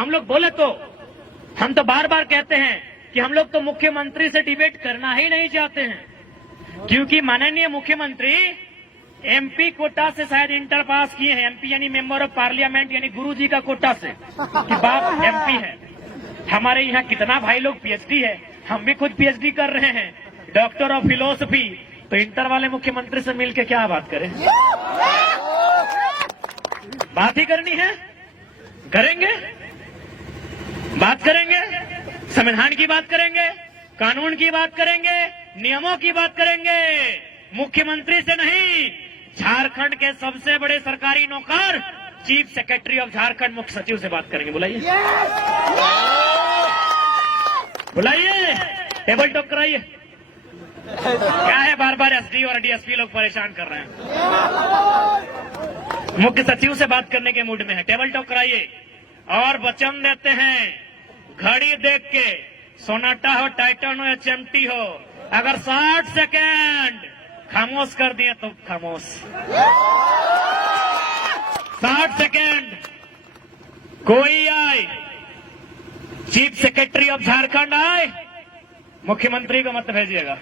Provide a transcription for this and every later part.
हम लोग बोले तो हम तो बार बार कहते हैं कि हम लोग तो मुख्यमंत्री से डिबेट करना ही नहीं चाहते हैं, क्योंकि माननीय मुख्यमंत्री एमपी कोटा से शायद इंटर पास किए हैं। एमपी यानी मेंबर ऑफ पार्लियामेंट, यानी गुरुजी का कोटा से कि बाप एमपी है। हमारे यहाँ कितना भाई लोग पीएचडी है, हम भी खुद पीएचडी कर रहे हैं, डॉक्टर ऑफ फिलोसफी। तो इंटर वाले मुख्यमंत्री से मिलके क्या बात करें? बात ही करनी है, करेंगे, बात करेंगे, संविधान की बात करेंगे, कानून की बात करेंगे, नियमों की बात करेंगे। मुख्यमंत्री से नहीं, झारखंड के सबसे बड़े सरकारी नौकर चीफ सेक्रेटरी ऑफ झारखंड मुख्य सचिव से बात करेंगे। बुलाइए, बुलाइए, टेबल टॉक कराइए। क्या है बार बार एसडी और डीएसपी लोग परेशान कर रहे हैं? मुख्य सचिव से बात करने के मूड में है, टेबल टॉक कराइए। और वचन देते हैं, घड़ी देख के, सोनाटा हो, टाइटन हो या चमटी हो, अगर 60 सेकेंड खामोश कर दिए तो खामोश। 60 सेकेंड कोई आए, चीफ सेक्रेटरी ऑफ झारखंड आए, मुख्यमंत्री को मत भेजिएगा।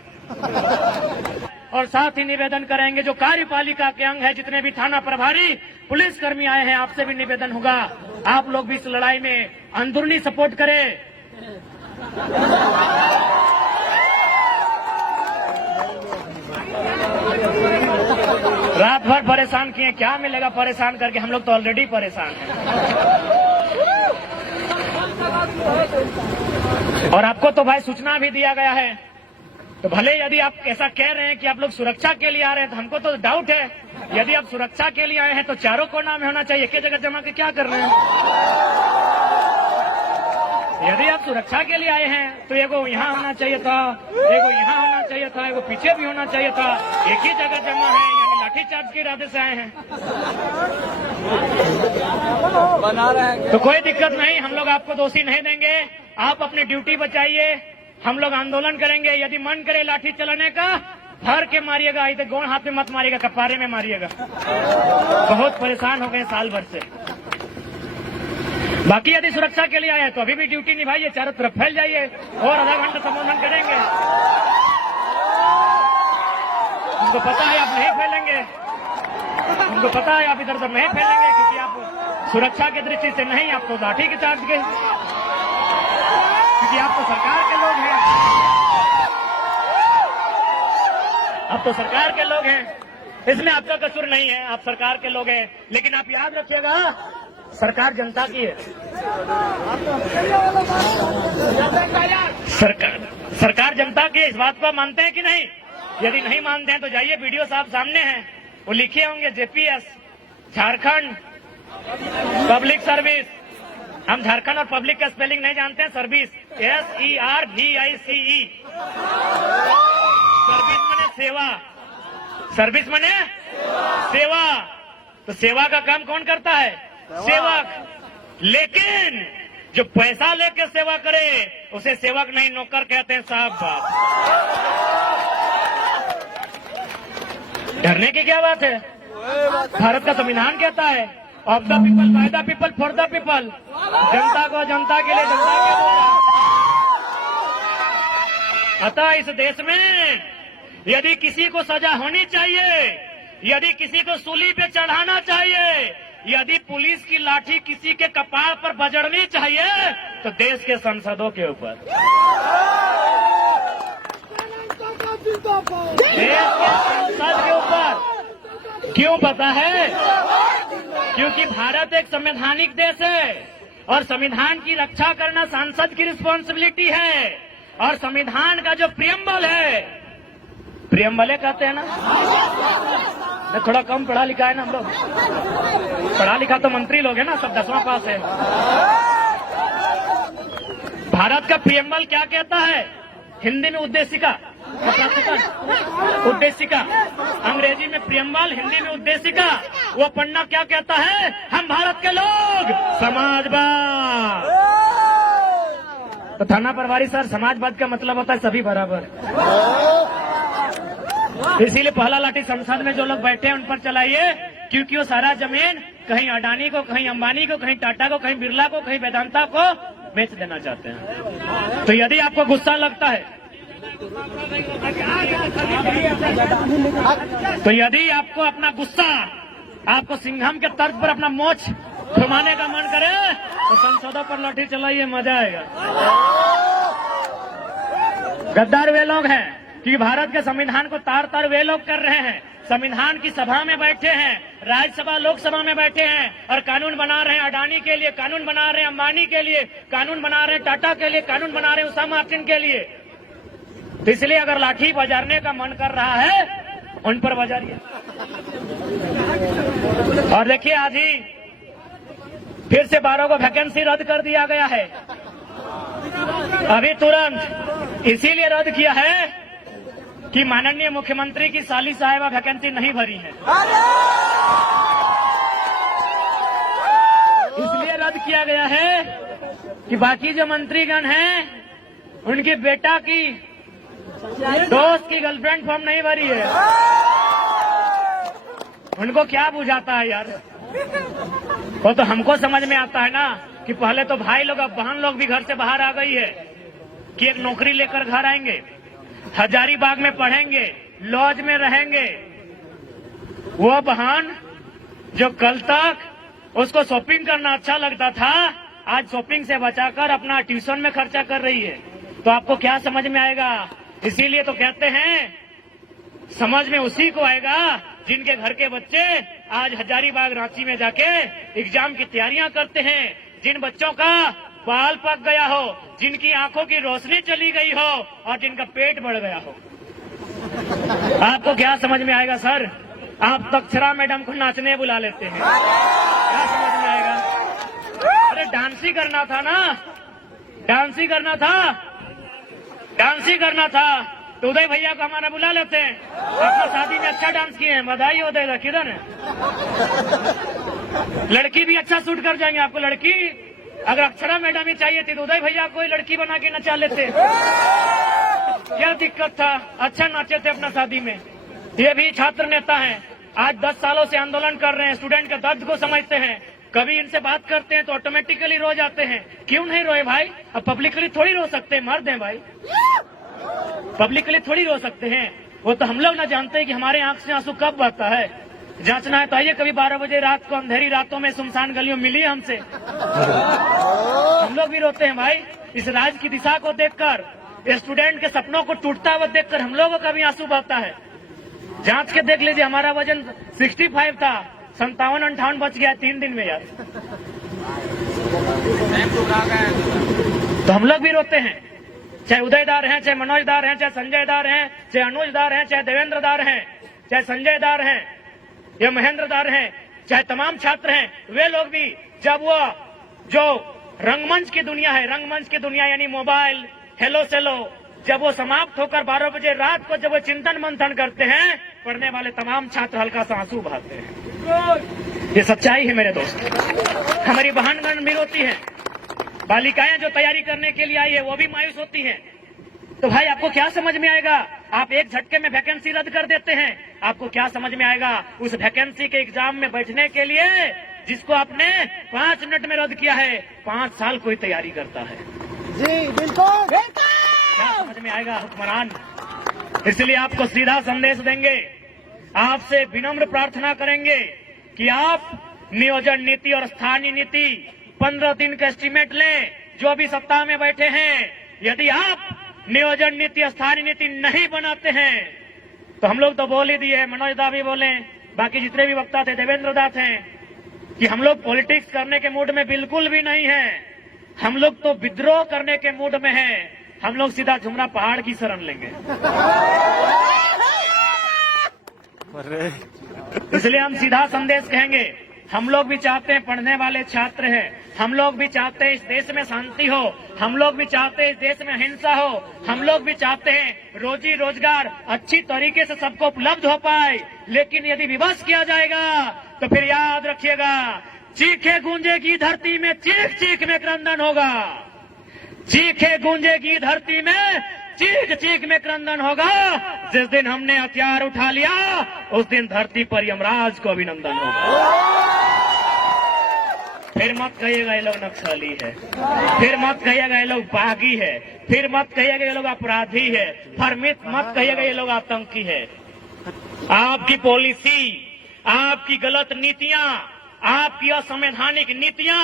और साथ ही निवेदन करेंगे, जो कार्यपालिका के अंग है, जितने भी थाना प्रभारी, पुलिसकर्मी आए हैं, आपसे भी निवेदन होगा, आप लोग भी इस लड़ाई में अंदरूनी सपोर्ट करें। रात भर परेशान किए, क्या मिलेगा परेशान करके? हम लोग तो ऑलरेडी परेशान हैं। और आपको तो भाई सूचना भी दिया गया है, तो भले यदि आप ऐसा कह रहे हैं कि आप लोग सुरक्षा के लिए आ रहे हैं, तो हमको तो डाउट है। यदि आप सुरक्षा के लिए आए हैं तो चारों कोना में होना चाहिए, एक ही जगह जमा के क्या कर रहे हैं? यदि आप सुरक्षा के लिए आए हैं तो एगो यहाँ होना चाहिए था, एगो यहाँ होना चाहिए था, एगो पीछे भी होना चाहिए था। एक ही जगह जमा है, यानी लाठीचार्ज के इरादे से आए हैं। बना रहे हैं तो कोई दिक्कत नहीं, हम लोग आपको दोषी नहीं देंगे। आप अपनी ड्यूटी बचाइए, हम लोग आंदोलन करेंगे। यदि मन करे लाठी चलाने का, धर के मारिएगा, इधर गोड़ हाथ में मत मारिएगा, कपारे में मारिएगा। बहुत परेशान हो गए साल भर से। बाकी यदि सुरक्षा के लिए आए तो अभी भी ड्यूटी निभाइए, चारों तरफ फैल जाइए, और आधा घंटा संबोधन करेंगे। उनको पता है आप नहीं फैलेंगे, उनको पता है आप इधर उधर नहीं फैलेंगे, क्योंकि आप सुरक्षा की दृष्टि से नहीं, आप तो लाठी के चार्ज के, क्योंकि आप तो सरकार के लोग हैं, आप तो सरकार के लोग हैं। इसमें आपका कसूर नहीं है, आप सरकार के लोग हैं। लेकिन आप याद रखिएगा, सरकार जनता की है। सरकार जनता की, इस बात को मानते हैं कि नहीं? यदि नहीं मानते हैं तो जाइए, वीडियो साहब सामने हैं, वो लिखे होंगे जेपीएस, झारखंड पब्लिक सर्विस। हम झारखंड और पब्लिक का स्पेलिंग नहीं जानते हैं, सर्विस, SERVICE। सर्विस मने सेवा, सर्विस मने सेवा। तो सेवा का काम कौन करता है? सेवक। लेकिन जो पैसा लेके सेवा करे उसे सेवक नहीं, नौकर कहते हैं। साहब बात, डरने की क्या बात है? भारत का संविधान कहता है, of the people, by the people, for the people. जनता को जनता के लिए, जनता के द्वारा। अतः इस देश में यदि किसी को सजा होनी चाहिए, यदि किसी को सूली पे चढ़ाना चाहिए, यदि पुलिस की लाठी किसी के कपार पर बजड़नी चाहिए, तो देश के सांसदों के ऊपर, देश के संसद के ऊपर। क्यों पता है? क्योंकि भारत एक संवैधानिक देश है, और संविधान की रक्षा करना सांसद की रिस्पॉन्सिबिलिटी है। और संविधान का जो प्रियम्बल है, प्रियम्बल कहते हैं ना, मैं थोड़ा कम पढ़ा लिखा है ना, हम लोग पढ़ा लिखा तो मंत्री लोग हैं ना, सब 10वां पास है। भारत का प्रियम्बल क्या कहता है? हिंदी में उद्देशिका, उद्देशिका, अंग्रेजी में प्रियम्बल, हिंदी में उद्देशिका। वो पढ़ना क्या कहता है? हम भारत के लोग समाजवाद। तो थाना प्रभारी सर, समाजवाद का मतलब होता है सभी बराबर। इसीलिए पहला लाठी संसद में जो लोग बैठे हैं उन पर चलाइए, क्योंकि वो सारा जमीन कहीं अडानी को, कहीं अंबानी को, कहीं टाटा को, कहीं बिरला को, कहीं वेदांता को बेच देना चाहते हैं। तो यदि आपको गुस्सा लगता है, तो यदि आपको अपना गुस्सा, आपको सिंघम के तर्ज पर अपना मोछ घुमाने का मन करे तो संसदों पर लाठी चलाइए, मजा आएगा। गद्दार वे लोग हैं कि भारत के संविधान को तार तार वे लोग कर रहे हैं। संविधान की सभा में बैठे हैं, राज्यसभा लोकसभा में बैठे हैं और कानून बना रहे हैं। अडानी के लिए कानून बना रहे हैं, अंबानी के लिए कानून बना रहे हैं, टाटा के लिए कानून बना रहे हैं, उषा मार्टिन के लिए। तो इसलिए अगर लाठी बजारने का मन कर रहा है उन पर बजारिए। और देखिए आज ही फिर से 12 को वैकेंसी रद्द कर दिया गया है। अभी तुरंत इसीलिए रद्द किया है कि माननीय मुख्यमंत्री की साली साहिबा वैकेंसी नहीं भरी है, इसलिए रद्द किया गया है कि बाकी जो मंत्रीगण हैं उनके बेटा की दोस्त की गर्लफ्रेंड फॉर्म नहीं भरी है। उनको क्या बुझाता है यार, वो तो हमको समझ में आता है ना कि पहले तो भाई लोग, अब बहन लोग भी घर से बाहर आ गई है कि एक नौकरी लेकर घर आएंगे, हजारीबाग में पढ़ेंगे, लॉज में रहेंगे। वो बहन जो कल तक उसको शॉपिंग करना अच्छा लगता था, आज शॉपिंग से बचाकर अपना ट्यूशन में खर्चा कर रही है। तो आपको क्या समझ में आएगा? इसीलिए तो कहते हैं समझ में उसी को आएगा जिनके घर के बच्चे आज हजारीबाग रांची में जाके एग्जाम की तैयारियां करते हैं, जिन बच्चों का बाल पक गया हो, जिनकी आंखों की रोशनी चली गई हो और जिनका पेट बढ़ गया हो। आपको क्या समझ में आएगा सर? आप तक्षरा मैडम को नाचने बुला लेते हैं, क्या समझ में आएगा? अरे डांस ही करना था ना, डांस ही करना था, डांस ही करना था तो उदय भैया को हमारा बुला लेते हैं। अपना शादी में अच्छा डांस किए हैं, बधाई हो। उदय किधर है? लड़की भी अच्छा सूट कर जाएंगे आपको। लड़की अगर अक्षरा मैडम ही चाहिए थी तो उदय भैया कोई लड़की बना के नचा लेते। क्या दिक्कत था? अच्छा नाचे थे अपना शादी में। ये भी छात्र नेता हैं, आज 10 सालों से आंदोलन कर रहे हैं, स्टूडेंट के दर्द को समझते हैं। कभी इनसे बात करते हैं तो ऑटोमेटिकली रो जाते हैं। क्यों नहीं रोए भाई? अब पब्लिकली थोड़ी रो सकते हैं, मर्द हैं भाई, पब्लिकली थोड़ी रो सकते हैं। वो तो हम लोग ना जानते हैं कि हमारे आंख से आंसू कब बहता है। जांचना है तो आइए कभी 12 बजे रात को अंधेरी रातों में सुनसान गलियों मिली हमसे। हम लोग भी रोते हैं भाई, इस राज्य की दिशा को देखकर, स्टूडेंट के सपनों को टूटता हुआ देखकर हम लोगों का भी आंसू बहता है। जांच के देख लीजिए, हमारा वजन 65 था, 57-58 बच गया 3 दिन में यार। तो हम लोग भी रोते हैं, चाहे उदयदार हैं, चाहे मनोजदार हैं, चाहे संजयदार हैं, चाहे अनुजदार हैं, चाहे देवेंद्रदार हैं, चाहे संजयदार हैं या महेंद्रदार हैं, चाहे तमाम छात्र हैं। वे लोग भी जब वो जो रंगमंच की दुनिया है, रंगमंच की दुनिया यानी मोबाइल, हेलो सेलो, जब वो समाप्त होकर 12 बजे रात को जब वो चिंतन मंथन करते हैं, पढ़ने वाले तमाम छात्र हल्का सा आंसू बहाते हैं। ये सच्चाई है मेरे दोस्त। हमारी बहनगण भी रोती है, बालिकाएं जो तैयारी करने के लिए आई है वो भी मायूस होती हैं। तो भाई आपको क्या समझ में आएगा? आप एक झटके में वैकेंसी रद्द कर देते हैं, आपको क्या समझ में आएगा? उस वैकेंसी के एग्जाम में बैठने के लिए जिसको आपने 5 मिनट में रद्द किया है, 5 साल कोई तैयारी करता है। जी बिल्कुल, क्या समझ में आएगा हुक्मरान? इसलिए आपको सीधा संदेश देंगे, आपसे विनम्र प्रार्थना करेंगे कि आप नियोजन नीति और स्थानीय नीति 15 दिन का एस्टीमेट लें। जो भी सत्ता में बैठे हैं, यदि आप नियोजन नीति स्थानीय नीति नहीं बनाते हैं तो हम लोग तो बोल ही दिए, मनोज दा भी बोले, बाकी जितने भी वक्ता थे, देवेंद्र दा थे, कि हम लोग पॉलिटिक्स करने के मूड में बिल्कुल भी नहीं है। हम लोग तो विद्रोह करने के मूड में हैं। हम लोग सीधा झुमरा पहाड़ की शरण लेंगे। इसलिए हम सीधा संदेश कहेंगे, हम लोग भी चाहते हैं, पढ़ने वाले छात्र हैं, हम लोग भी चाहते हैं इस देश में शांति हो, हम लोग भी चाहते हैं इस देश में अहिंसा हो, हम लोग भी चाहते हैं रोजी रोजगार अच्छी तरीके से सबको उपलब्ध हो पाए। लेकिन यदि विवश किया जाएगा तो फिर याद रखिएगा, चीखे गूंजेगी धरती में, चीख चीख में क्रंदन होगा। चीखे गूंजेगी धरती में, चीख चीख में क्रंदन होगा। जिस दिन हमने हथियार उठा लिया उस दिन धरती पर यमराज को अभिनंदन होगा। फिर मत कहिएगा ये लोग नक्सली है, फिर मत कहिएगा ये लोग बागी है, फिर मत कहिएगा ये लोग अपराधी है, फिर मत कहिएगा ये लोग आतंकी है। आपकी पॉलिसी, आपकी गलत नीतियां, आपकी असंवैधानिक नीतियां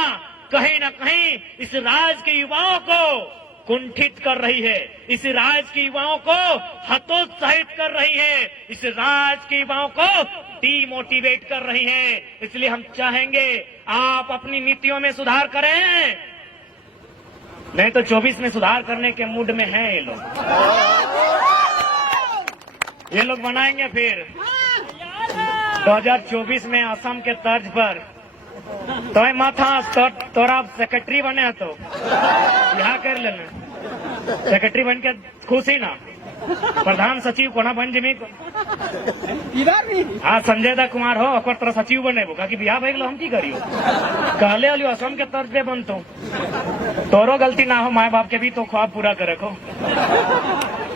कहीं न कहीं इस राज्य के युवाओं को कुंठित कर रही है, इस राज्य के युवाओं को हतोत्साहित कर रही है, इस राज्य के युवाओं को डीमोटिवेट कर रही है। इसलिए हम चाहेंगे आप अपनी नीतियों में सुधार करें, नहीं तो 24 में सुधार करने के मूड में हैं ये लोग बनाएंगे फिर 2024 में असम के तर्ज पर। तो मत हंस, तोरा सेक्रेटरी बने तो यहाँ कर लेना, सेक्रेटरी बन के खुशी ना, प्रधान सचिव कोना बन जमी इधर भी हाँ संजय दा कुमार हो ओकर तरह सचिव बने कि बिहार भाई हम की करियो कहले अलियो असम के तर्ज पे बनतो, तोरो गलती ना हो, माए बाप के भी तो ख्वाब पूरा करे को।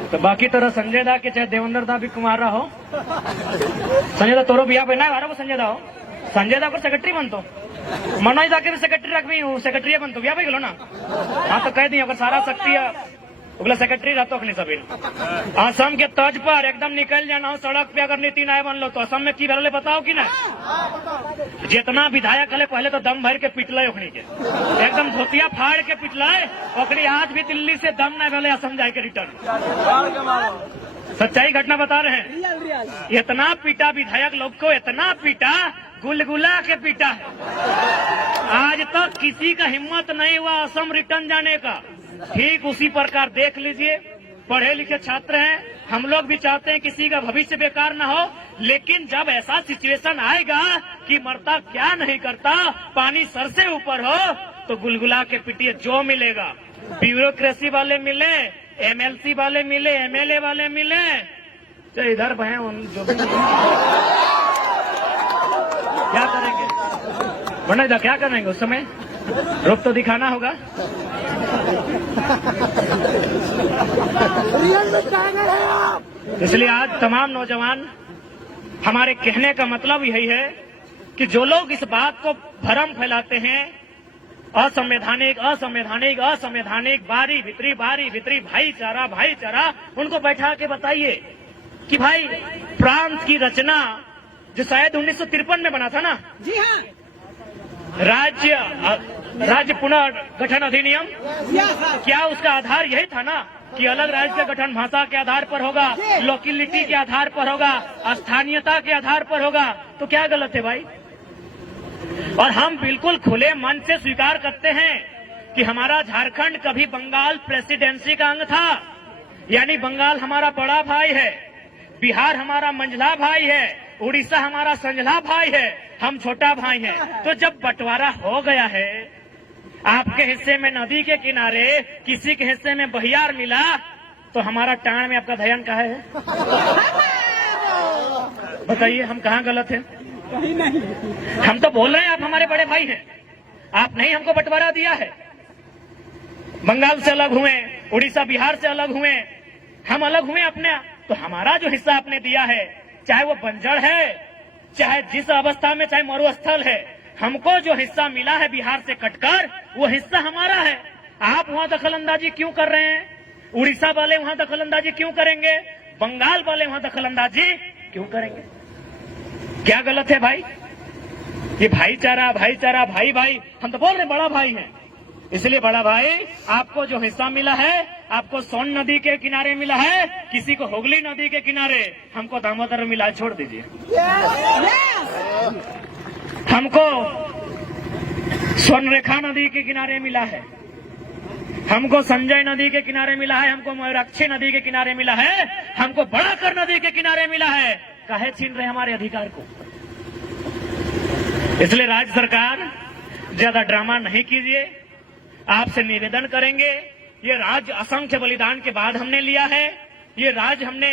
तो बाकी तरह संजय दा के चाहे देवेंद्र दा भी कुमार हो, संजय दा तोरो बिहार बना है, संजय दा हो, संजय दा को सेक्रेटरी बनतो, मनोज दा के भी सेक्रेटरी रखबी, सेक्रेटरी बनतो बिहार भाई ना। हाँ तो कह दी अगर सारा शक्ति अगला सेक्रेटरी रहतो नहीं सभी। असम के तर्ज पर एकदम निकल जाना हो सड़क पे, अगर नीति नहीं बन लो तो असम में की भरले बताओ कि ना। जितना विधायक हले पहले तो दम भर के पिटल ओखनी के, एकदम धोतिया फाड़ के पिटल ओकरी, आज भी दिल्ली से दम नहीं भले असम जाए के रिटर्न। सच्चाई घटना बता रहे हैं, इतना पीटा विधायक लोग को, इतना पीटा, गुलगुला के पीटा। आज तक किसी का हिम्मत नहीं हुआ असम रिटर्न जाने का। ठीक उसी प्रकार देख लीजिए, पढ़े लिखे छात्र हैं, हम लोग भी चाहते हैं किसी का भविष्य बेकार ना हो, लेकिन जब ऐसा सिचुएशन आएगा कि मरता क्या नहीं करता, पानी सर से ऊपर हो, तो गुलगुला के पिटिए, जो मिलेगा। ब्यूरोक्रेसी वाले मिले, एमएलसी वाले मिले, एमएलए वाले मिले, तो इधर बहे जो भी क्या करेंगे बना, क्या करेंगे उस समय, रूप तो दिखाना होगा। इसलिए आज तमाम नौजवान, हमारे कहने का मतलब यही है कि जो लोग इस बात को भ्रम फैलाते हैं, असंवैधानिक असंवैधानिक असंवैधानिक, बारी भीतरी भाईचारा भाईचारा, उनको बैठा के बताइए कि भाई प्रांत की रचना जो शायद 1953 में बना था ना, जी हाँ, राज्य पुनर्गठन अधिनियम, क्या उसका आधार यही था ना कि अलग राज्य का गठन भाषा के आधार पर होगा, लोकेलिटी के आधार पर होगा, स्थानीयता के आधार पर होगा। तो क्या गलत है भाई? और हम बिल्कुल खुले मन से स्वीकार करते हैं कि हमारा झारखंड कभी बंगाल प्रेसिडेंसी का अंग था, यानी बंगाल हमारा बड़ा भाई है, बिहार हमारा मंझला भाई है, उड़ीसा हमारा संझला भाई है, हम छोटा भाई हैं। तो जब बंटवारा हो गया है, आपके हिस्से में नदी के किनारे, किसी के हिस्से में बहियार मिला, तो हमारा टाण में आपका ध्यान कहाँ है? बताइए हम कहाँ गलत हैं? कहीं नहीं। हम तो बोल रहे हैं आप हमारे बड़े भाई हैं, आप नहीं हमको बंटवारा दिया है। बंगाल से अलग हुए, उड़ीसा बिहार से अलग हुए, हम अलग हुए अपने, तो हमारा जो हिस्सा आपने दिया है, चाहे वो बंजर है, चाहे जिस अवस्था में, चाहे मरुस्थल है, हमको जो हिस्सा मिला है बिहार से कटकर, वो हिस्सा हमारा है। आप वहां दखलंदाजी क्यों कर रहे हैं? उड़ीसा वाले वहां दखलंदाजी क्यों करेंगे? बंगाल वाले वहां दखलंदाजी क्यों करेंगे? क्या गलत है भाई? ये भाईचारा भाईचारा भाई भाई, हम तो बोल रहे बड़ा भाई हैं, इसलिए बड़ा भाई आपको जो हिस्सा मिला है, आपको सोन नदी के किनारे मिला है, किसी को हुगली नदी के किनारे, हमको दामोदर मिला, छोड़ दीजिए। हमको स्वर्णरेखा नदी के किनारे मिला है, हमको संजय नदी के किनारे मिला है, हमको मयूराक्षी नदी के किनारे मिला है, हमको बड़ाकर नदी के किनारे मिला है। काहे छीन रहे हमारे अधिकार को? इसलिए राज्य सरकार ज्यादा ड्रामा नहीं कीजिए, आपसे निवेदन करेंगे। ये राज्य असंख्य बलिदान के बाद हमने लिया है, ये राज्य हमने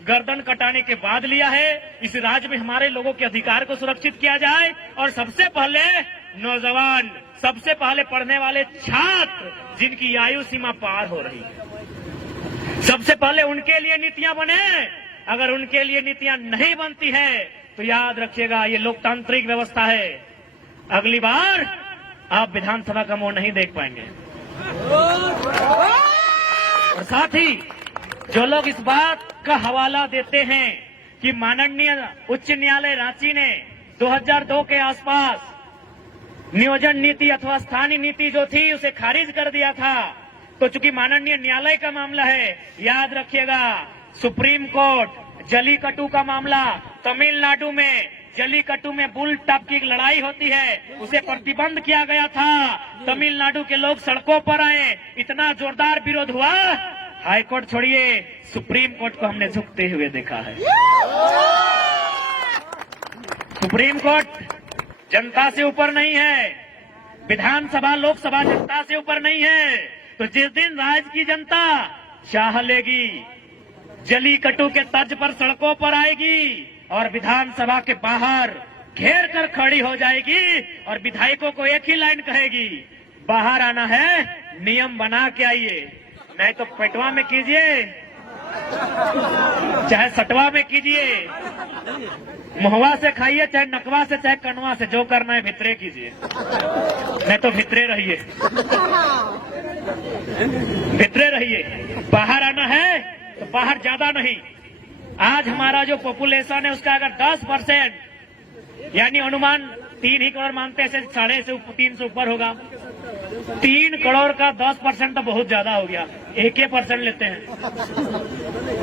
गर्दन कटाने के बाद लिया है। इस राज्य में हमारे लोगों के अधिकार को सुरक्षित किया जाए, और सबसे पहले नौजवान, सबसे पहले पढ़ने वाले छात्र जिनकी आयु सीमा पार हो रही है, सबसे पहले उनके लिए नीतियां बने। अगर उनके लिए नीतियां नहीं बनती है तो याद रखिएगा, ये लोकतांत्रिक व्यवस्था है, अगली बार आप विधानसभा का मोड़ नहीं देख पाएंगे। और साथ ही जो लोग इस बात का हवाला देते हैं कि माननीय उच्च न्यायालय रांची ने 2002 के आसपास नियोजन नीति अथवा स्थानीय नीति जो थी उसे खारिज कर दिया था, तो चूंकि माननीय न्यायालय का मामला है, याद रखिएगा सुप्रीम कोर्ट जलीकट्टू का मामला, तमिलनाडु में जलीकट्टू में बुल टॉप की लड़ाई होती है, उसे प्रतिबंध किया गया था। तमिलनाडु के लोग सड़कों पर आए, इतना जोरदार विरोध हुआ, हाईकोर्ट छोड़िए सुप्रीम कोर्ट को हमने झुकते हुए देखा है। सुप्रीम कोर्ट जनता से ऊपर नहीं है, विधानसभा लोकसभा जनता से ऊपर नहीं है। तो जिस दिन राज्य की जनता चाह लेगी, जलीकट्टू के तर्ज पर सड़कों पर आएगी और विधानसभा के बाहर घेर कर खड़ी हो जाएगी और विधायकों को एक ही लाइन कहेगी, बाहर आना है, नियम बना के आइए, नहीं तो पेटवा में कीजिए, चाहे सटवा में कीजिए, मुहवा से खाइए, चाहे नकवा से, चाहे कनवा से, जो करना है भितरे कीजिए, नहीं तो भितरे रहिए, भितरे रहिए। बाहर आना है तो बाहर ज्यादा नहीं। आज हमारा जो पॉपुलेशन है उसका अगर 10% यानी अनुमान 3 ही करोड़ मानते हैं, 3.5 से ऊपर होगा। 3 करोड़ का 10% तो बहुत ज्यादा हो गया, 1% लेते हैं,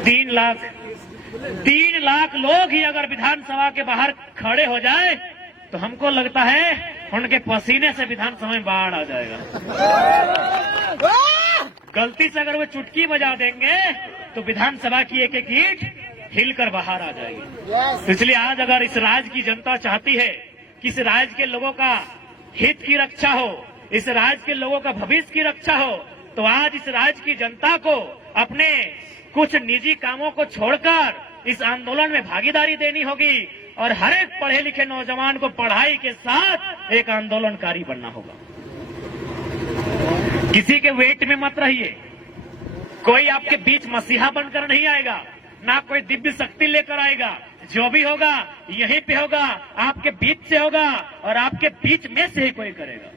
3 लाख लोग ही अगर विधानसभा के बाहर खड़े हो जाए तो हमको लगता है उनके पसीने से विधानसभा में बाढ़ आ जाएगा। गलती से अगर वो चुटकी बजा देंगे तो विधानसभा की एक एक ईंट हिलकर बाहर आ जाएगी। इसलिए आज अगर इस राज्य की जनता चाहती है कि इस राज्य के लोगों का हित की रक्षा हो, इस राज्य के लोगों का भविष्य की रक्षा हो, तो आज इस राज्य की जनता को अपने कुछ निजी कामों को छोड़कर इस आंदोलन में भागीदारी देनी होगी और हर एक पढ़े लिखे नौजवान को पढ़ाई के साथ एक आंदोलनकारी बनना होगा। किसी के वेट में मत रहिए, कोई आपके बीच मसीहा बनकर नहीं आएगा, ना कोई दिव्य शक्ति लेकर आएगा। जो भी होगा यहीं पे होगा, आपके बीच से होगा और आपके बीच में से ही कोई करेगा।